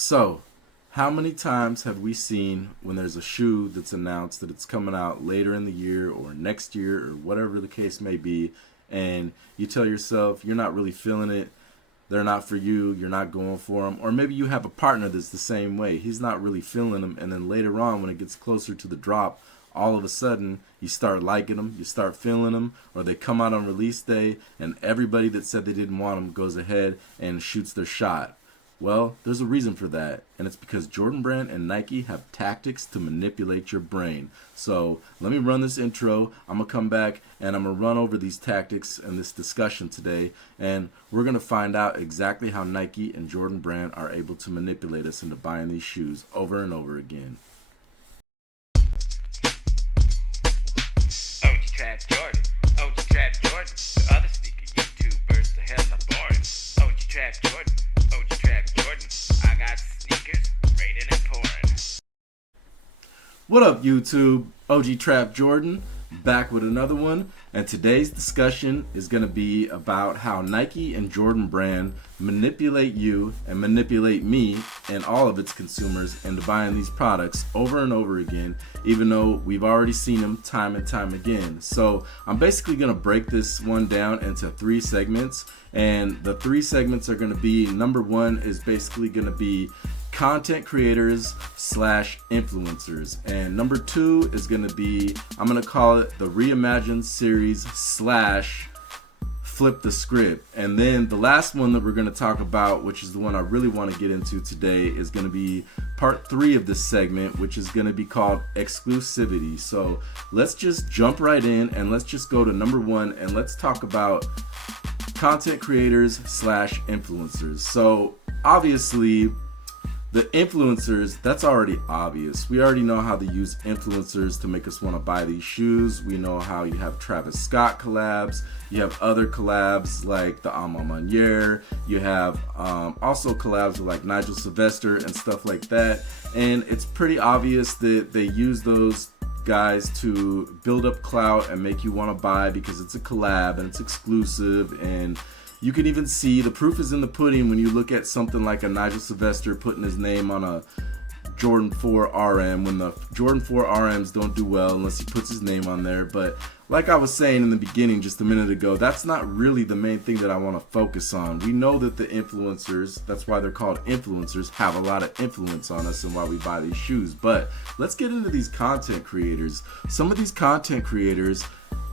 So, how many times have we seen when there's a shoe that's announced that it's coming out later in the year or next year or whatever the case may be, and you tell yourself you're not really feeling it, they're not for you, you're not going for them, or maybe you have a partner that's the same way, he's not really feeling them, and then later on when it gets closer to the drop, all of a sudden you start liking them, you start feeling them, or they come out on release day and everybody that said they didn't want them goes ahead and shoots their shot. Well, there's a reason for that, and it's because Jordan Brand and Nike have tactics to manipulate your brain. So let me run this intro. I'm going to come back and I'm going to run over these tactics and this discussion today, and we're going to find out exactly how Nike and Jordan Brand are able to manipulate us into buying these shoes over and over again. OG Trap Jordan, OG Trap Jordan, the other sneaker YouTubers, the hell are boring. OG Trap Jordan, OG Trap Jordan, I got sneakers, raining and pouring. What up, YouTube? OG Trap Jordan, back with another one, and today's discussion is going to be about how Nike and Jordan Brand manipulate you and manipulate me and all of its consumers into buying these products over and over again, even though we've already seen them time and time again. So I'm basically going to break this one down into 3 segments, and the 3 segments are going to be, number 1 is basically going to be content creators slash influencers, and number 2 is going to be, I'm going to call it the reimagined series slash flip the script. And then the last one that we're going to talk about, which is the one I really want to get into today, is going to be part 3 of this segment, which is going to be called exclusivity. So let's just jump right in and let's just go to number 1 and let's talk about content creators slash influencers. So obviously the influencers, that's already obvious. We already know how they use influencers to make us want to buy these shoes. We know how you have Travis Scott collabs. You have other collabs like the Alma Manier. You have also collabs with like Nigel Sylvester and stuff like that. And it's pretty obvious that they use those guys to build up clout and make you want to buy because it's a collab and it's exclusive, and you can even see the proof is in the pudding when you look at something like a Nigel Sylvester putting his name on a Jordan 4 RM when the Jordan 4 RMs don't do well unless he puts his name on there. But like I was saying in the beginning just a minute ago, that's not really the main thing that I want to focus on. We know that the influencers, that's why they're called influencers, have a lot of influence on us and why we buy these shoes. But let's get into these content creators. Some of these content creators,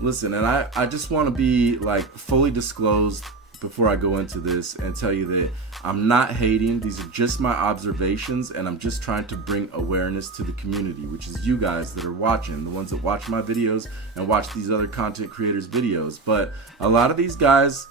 listen, and I just want to be like fully disclosed before I go into this and tell you that I'm not hating. These are just my observations, and I'm just trying to bring awareness to the community, which is you guys that are watching, the ones that watch my videos and watch these other content creators' videos. But a lot of these guys,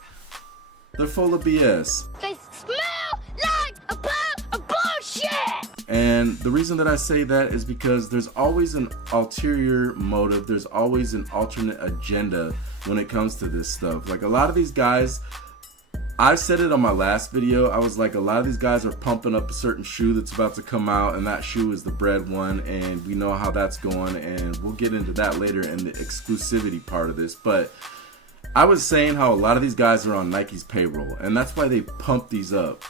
they're full of BS. They smell like a pile of bullshit! And the reason that I say that is because there's always an ulterior motive. There's always an alternate agenda when it comes to this stuff. Like a lot of these guys, I said it on my last video, I was like, a lot of these guys are pumping up a certain shoe that's about to come out, and that shoe is the bred one, and we know how that's going, and we'll get into that later in the exclusivity part of this. But I was saying how a lot of these guys are on Nike's payroll, and that's why they pump these up.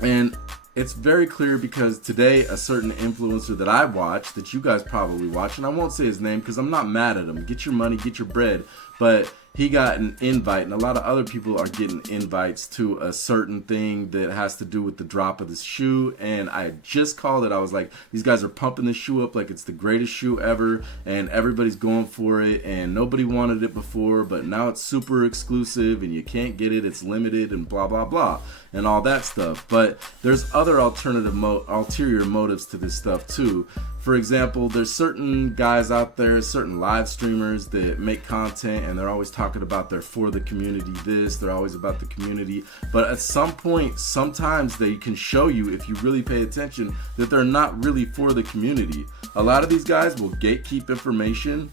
And it's very clear because today a certain influencer that I watch, that you guys probably watch, and I won't say his name because I'm not mad at him, get your money, get your bread, but he got an invite, and a lot of other people are getting invites to a certain thing that has to do with the drop of this shoe. And I just called it. I was like, these guys are pumping this shoe up like it's the greatest shoe ever, and everybody's going for it, and nobody wanted it before, but now it's super exclusive and you can't get it, it's limited, and blah blah blah and all that stuff. But there's other ulterior motives to this stuff too. For example, there's certain guys out there, certain live streamers that make content, and they're always talking about they're for the community this, they're always about the community. But at some point, sometimes they can show you, if you really pay attention, that they're not really for the community. A lot of these guys will gatekeep information,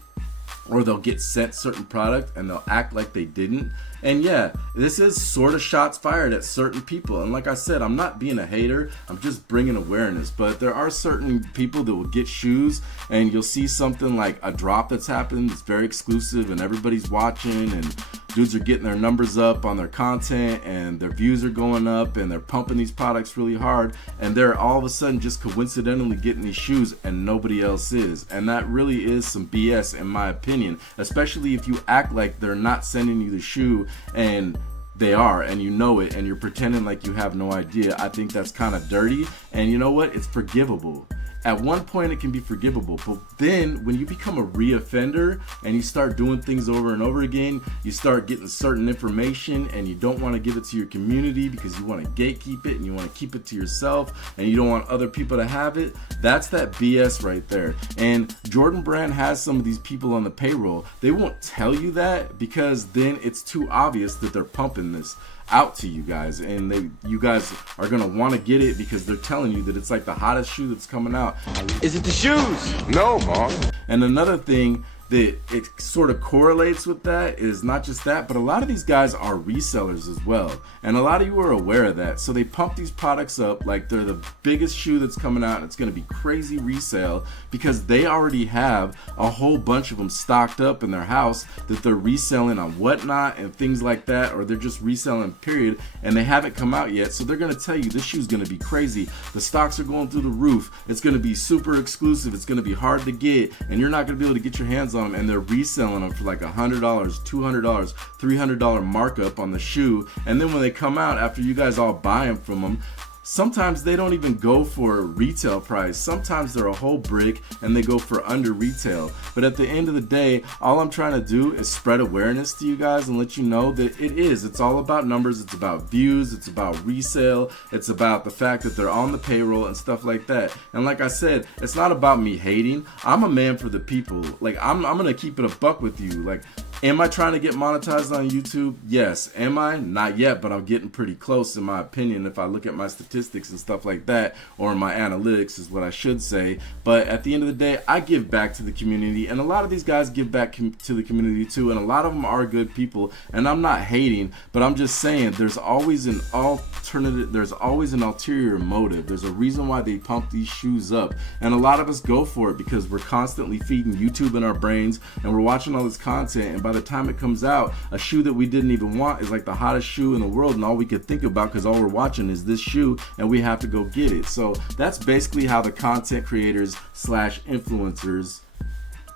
or they'll get sent certain product and they'll act like they didn't. And yeah, this is sort of shots fired at certain people. And like I said, I'm not being a hater, I'm just bringing awareness. But there are certain people that will get shoes, and you'll see something like a drop that's happened that's very exclusive and everybody's watching, and dudes are getting their numbers up on their content and their views are going up and they're pumping these products really hard, and they're all of a sudden just coincidentally getting these shoes and nobody else is. And that really is some BS in my opinion, especially if you act like they're not sending you the shoe and they are, and you know it, and you're pretending like you have no idea. I think that's kind of dirty, and you know what? It's forgivable. At one point it can be forgivable, but then when you become a reoffender and you start doing things over and over again, you start getting certain information and you don't want to give it to your community because you want to gatekeep it and you want to keep it to yourself and you don't want other people to have it. That's that BS right there. And Jordan Brand has some of these people on the payroll. They won't tell you that because then it's too obvious that they're pumping this out to you guys, and you guys are gonna want to get it because they're telling you that it's like the hottest shoe that's coming out. Is it the shoes? No, Mom. And another thing that it sort of correlates with that is not just that, but a lot of these guys are resellers as well, and a lot of you are aware of that. So they pump these products up like they're the biggest shoe that's coming out and it's going to be crazy resale because they already have a whole bunch of them stocked up in their house that they're reselling on Whatnot and things like that, or they're just reselling period, and they haven't come out yet. So they're going to tell you this shoe's going to be crazy, the stocks are going through the roof, it's going to be super exclusive, it's going to be hard to get, and you're not going to be able to get your hands on them, and they're reselling them for like $100, $200, $300 markup on the shoe. And then when they come out after you guys all buy them from them, sometimes they don't even go for a retail price. Sometimes they're a whole brick and they go for under retail. But at the end of the day, all I'm trying to do is spread awareness to you guys and let you know that it's all about numbers, it's about views, it's about resale, it's about the fact that they're on the payroll and stuff like that. And like I said, it's not about me hating. I'm a man for the people. Like I'm gonna keep it a buck with you. Like, am I trying to get monetized on YouTube? Yes. Am I? Not yet, but I'm getting pretty close in my opinion if I look at my statistics and stuff like that, or my analytics is what I should say. But at the end of the day, I give back to the community, and a lot of these guys give back to the community too, and a lot of them are good people, and I'm not hating, but I'm just saying there's always an alternative, there's always an ulterior motive. There's a reason why they pump these shoes up, and a lot of us go for it because we're constantly feeding YouTube in our brains and we're watching all this content, and by the time it comes out, a shoe that we didn't even want is like the hottest shoe in the world, and all we could think about because all we're watching is this shoe and we have to go get it. So that's basically how the content creators / influencers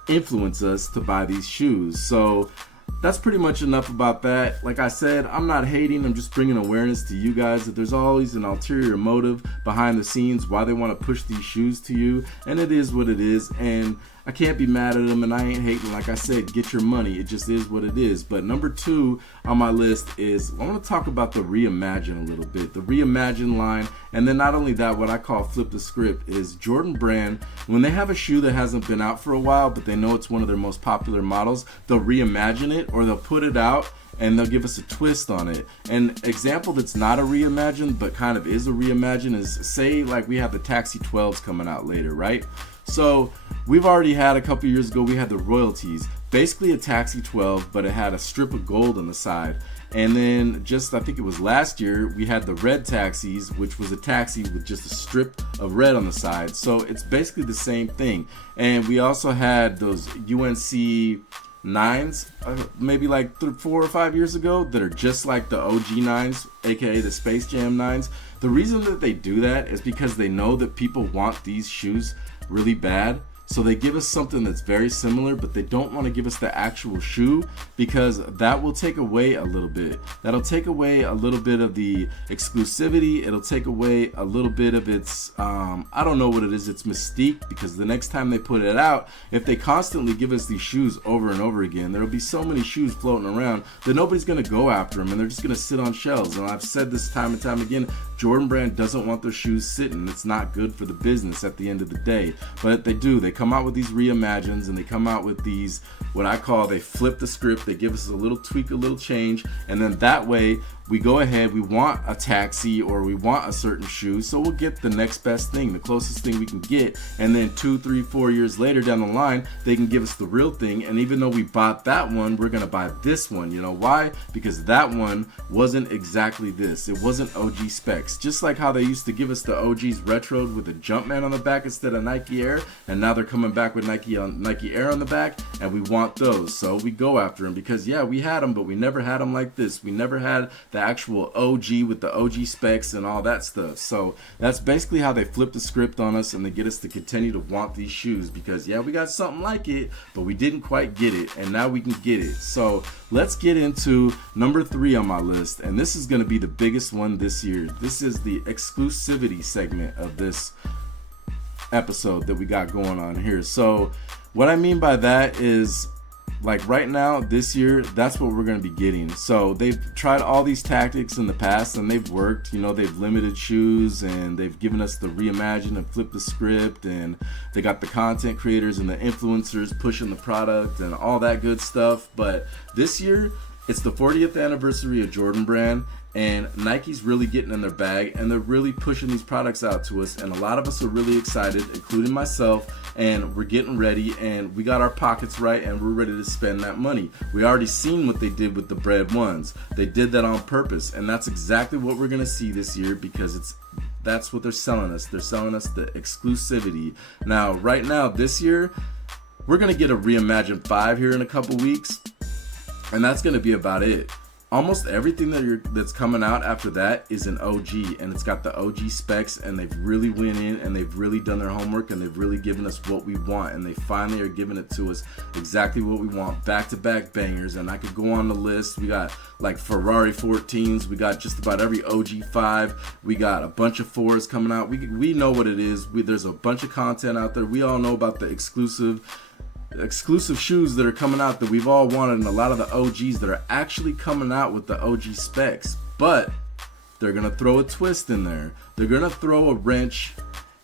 influence us to buy these shoes. So that's pretty much enough about that. Like I said, I'm not hating, I'm just bringing awareness to you guys that there's always an ulterior motive behind the scenes why they want to push these shoes to you, and it is what it is, and I can't be mad at them, and I ain't hating. Like I said, get your money. It just is what it is. But number 2 on my list is I want to talk about the reimagine a little bit. The reimagine line, and then not only that, what I call flip the script is Jordan Brand, when they have a shoe that hasn't been out for a while, but they know it's one of their most popular models, they'll reimagine it, or they'll put it out and they'll give us a twist on it. An example that's not a reimagine but kind of is a reimagine is, say like we have the Taxi 12s coming out later, right? So we've already had a couple years ago, we had the royalties, basically a Taxi 12, but it had a strip of gold on the side. And then just, I think it was last year, we had the red taxis, which was a taxi with just a strip of red on the side. So it's basically the same thing. And we also had those UNC 9s, maybe like 4 or 5 years ago, that are just like the OG 9s, aka the Space Jam 9s. The reason that they do that is because they know that people want these shoes really bad. So they give us something that's very similar, but they don't want to give us the actual shoe because that will take away a little bit. That'll take away a little bit of the exclusivity. It'll take away a little bit of its, I don't know what it is, its mystique, because the next time they put it out, if they constantly give us these shoes over and over again, there'll be so many shoes floating around that nobody's going to go after them and they're just going to sit on shelves. And I've said this time and time again, Jordan Brand doesn't want their shoes sitting. It's not good for the business at the end of the day. But they do. They come out with these reimagines and they come out with these, what I call, they flip the script. They give us a little tweak, a little change. And then that way, we go ahead, we want a taxi or we want a certain shoe, so we'll get the next best thing, the closest thing we can get, and then 2, 3, 4 years later down the line, they can give us the real thing. And even though we bought that one, we're gonna buy this one. You know why? Because that one wasn't exactly this. It wasn't OG specs. Just like how they used to give us the OGs retroed with a Jumpman on the back instead of Nike Air, and now they're coming back with Nike Air on the back, and we want those, so we go after them. Because yeah, we had them, but we never had them like this. We never had the actual OG with the OG specs and all that stuff. So that's basically how they flip the script on us, and they get us to continue to want these shoes. Because yeah, we got something like it, but we didn't quite get it, and now we can get it. So let's get into number 3 on my list, and this is going to be the biggest one this year. This is the exclusivity segment of this episode that we got going on here. So what I mean by that is, like right now, this year, that's what we're going to be getting. So they've tried all these tactics in the past and they've worked. You know, they've limited shoes and they've given us the reimagine and flip the script, and they got the content creators and the influencers pushing the product and all that good stuff. But this year, it's the 40th anniversary of Jordan Brand, and Nike's really getting in their bag, and they're really pushing these products out to us, and a lot of us are really excited, including myself, and we're getting ready, and we got our pockets right, and we're ready to spend that money. We already seen what they did with the bred ones. They did that on purpose, and that's exactly what we're gonna see this year, because that's what they're selling us. They're selling us the exclusivity. Now, right now, this year, we're gonna get a reimagined 5 here in a couple weeks, and that's gonna be about it. Almost everything that's coming out after that is an OG, and it's got the OG specs, and they've really went in and they've really done their homework, and they've really given us what we want, and they finally are giving it to us exactly what we want. Back-to-back bangers, and I could go on the list. We got like Ferrari 14s, we got just about every OG 5, we got a bunch of 4s coming out. We know what it is. There's a bunch of content out there. We all know about the exclusive shoes that are coming out that we've all wanted, and a lot of the OGs that are actually coming out with the OG specs. But they're gonna throw a twist in there. They're gonna throw a wrench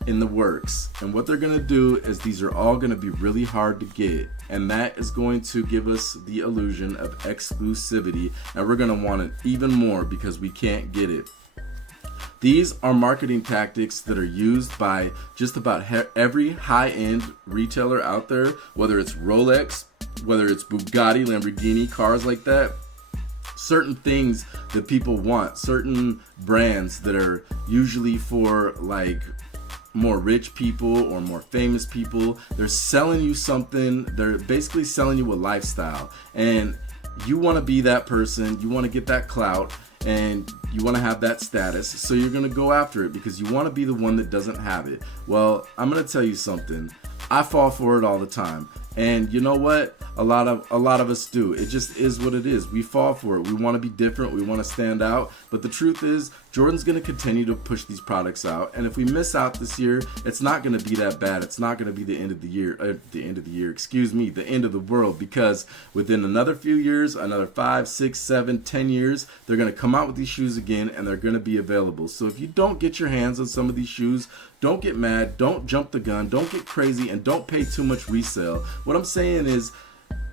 in the works, and what they're gonna do is these are all gonna be really hard to get, and that is going to give us the illusion of exclusivity, and we're gonna want it even more because we can't get it. These are marketing tactics that are used by just about every high-end retailer out there, whether it's Rolex, whether it's Bugatti, Lamborghini, cars like that. Certain things that people want, certain brands that are usually for like more rich people or more famous people, they're selling you something. They're basically selling you a lifestyle, and you want to be that person. You want to get that clout, and you want to have that status, so you're going to go after it because you want to be the one that doesn't have it. Well, I'm going to tell you something. I fall for it all the time, and you know what? A lot of us do. It just is what it is. We fall for it. We want to be different. We want to stand out. But the truth is, Jordan's going to continue to push these products out, and if we miss out this year, it's not going to be that bad. It's not going to be the end of the year. The end of the world, because within another few years, another 5, 6, 7, 10 years, they're going to come out with these shoes again, and they're going to be available. So if you don't get your hands on some of these shoes, don't get mad, don't jump the gun, don't get crazy, and don't pay too much resale. What I'm saying is,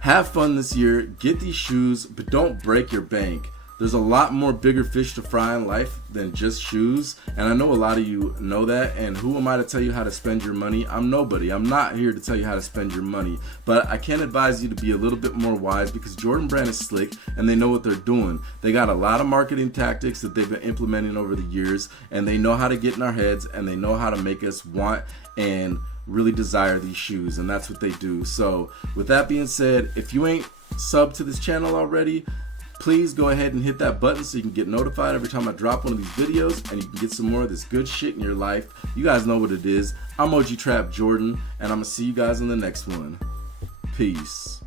have fun this year, get these shoes, but don't break your bank. There's a lot more bigger fish to fry in life than just shoes, and I know a lot of you know that, and who am I to tell you how to spend your money? I'm nobody. I'm not here to tell you how to spend your money, but I can advise you to be a little bit more wise, because Jordan Brand is slick, and they know what they're doing. They got a lot of marketing tactics that they've been implementing over the years, and they know how to get in our heads, and they know how to make us want and really desire these shoes, and that's what they do. So with that being said, if you ain't subbed to this channel already, please go ahead and hit that button so you can get notified every time I drop one of these videos, and you can get some more of this good shit in your life. You guys know what it is. I'm OG Trap Jordan, and I'm gonna see you guys in the next one. Peace.